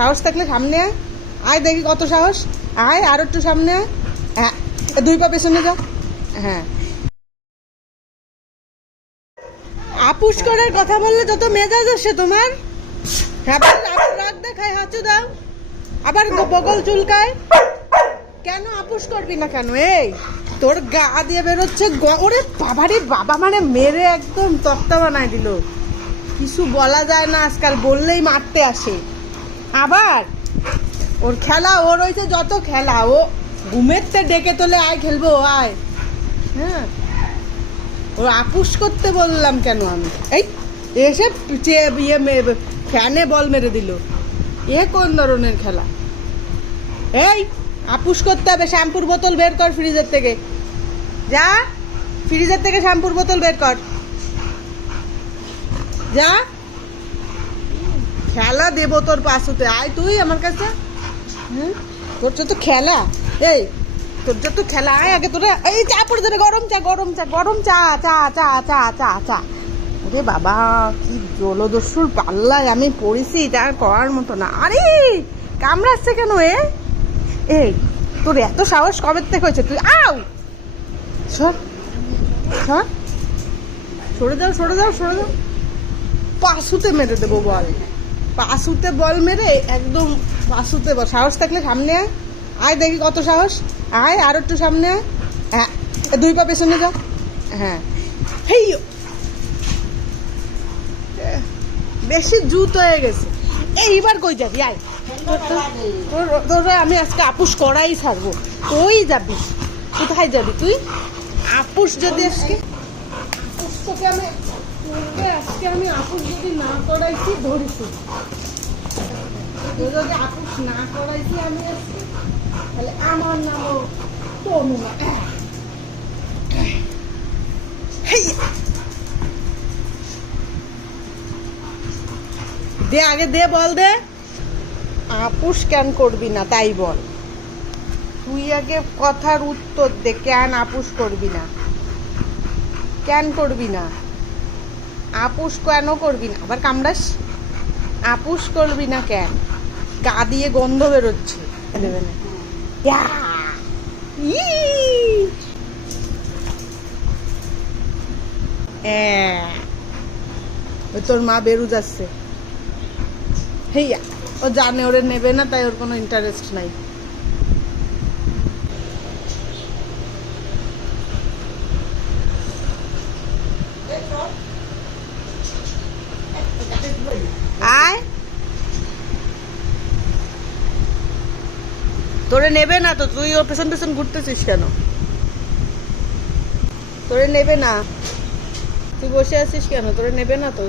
সাহস থাকলে সামনে আয়। আয় দেখি কত সাহস। আয় আর একটু সামনে আয়। হ্যাঁ দুই পা পেছনে যা। হ্যাঁ। আপুস করার কথা বললে যত মেজাজ আসে তোমার। আবার রাগ দেখায়, হাঁচু দাও। আবার বগল চুলকায়। কেন আপুস করবি না কেন? এই, তোর গা দিয়ে বেরোচ্ছে ওরে বাবারে, বাবা মানে মেরে একদম তক্তা বানায় দিল। কিছু বলা যায় না, আজকাল বললেই মারতে আসে। আবার? ওর খেলা, ওর হয়েছে যত খেলা, ও ঘুমের তে ডেকে তোলে, আয় খেলব আয়। হ্যাঁ? ও আপুস করতে বললাম কেন আমি? এই, এসে ইয়ে ফ্যানে বল মেরে দিল। এ কোন ধরনের খেলা? এই আপুস করতে হবে, শ্যাম্পুর বোতল বের কর ফ্রিজের থেকে। যা, ফ্রিজের থেকে শ্যাম্পুর বোতল বের কর। যা খেলা দেবো তোর পাশুতে। আয় তুই আমার কাছে। হুম তোর যত খেলা। এই, তোর যত খেলা, আয় আগে তোরা। এই চা পড়ে যাবে, গরম চা গরম চা গরম চা চা চা চা চা চা। ওরে বাবা, কি জলদস্যুর পাল্লায় আমি পড়েছি আর করার মতো না। আরে, কামড়াচ্ছে কেন এ? এই, তোর এত সাহস কবে থেকে হয়েছে? তুই আও! সর সর। সরে যাও সরে যাও সরে যাও। পাশুতে মেরে দেবো বল। পাশুতে বল মেরে একদম পাশুতে বল। সাহস থাকলে সামনে আয়। আয় দেখি কত সাহস। আয়, আর একটু সামনে আয়। হ্যাঁ দুই পা পেছনে যা। হ্যাঁ। হেই! বেশি জুত হয়ে গেছে। এইবার কই যাবি? আয়। তোর- আমি আজকে আপুস করাই ছাড়বো। তুই যাবি? কোথায় যাবি তুই? আপুস যদি আজকে আপুস তোকে আমি আজকে আমি আপুস যদি না করাইছি, ধরিছি। যদি আপুস না করাইছি আমি আজকে, তাহলে আমার নামও তনু না। দে আগে দে, বল দে। আপুস কেন করবি না, তাই বল। তুই আগে কথার উত্তর দে, কেন আপুস করবি না? কেন করবি না? আপুস কেন করবি না? আবার কামড়াস? আপুস করবি না কেন? গা দিয়ে গন্ধ বেরোচ্ছে। ইয়া! তোর মা বেরু যাচ্ছে। হেইয়া, ও জানে, ওরে নেবে না, তাই ওর কোনো ইন্টারেস্ট নাই আয় তোরে নেবে না তো তুই ওর পেছন পেছন ঘুরতেছিস কেন? তোরে নেবে না। তুই বসে আছিস কেন? তোরে নেবে না তো।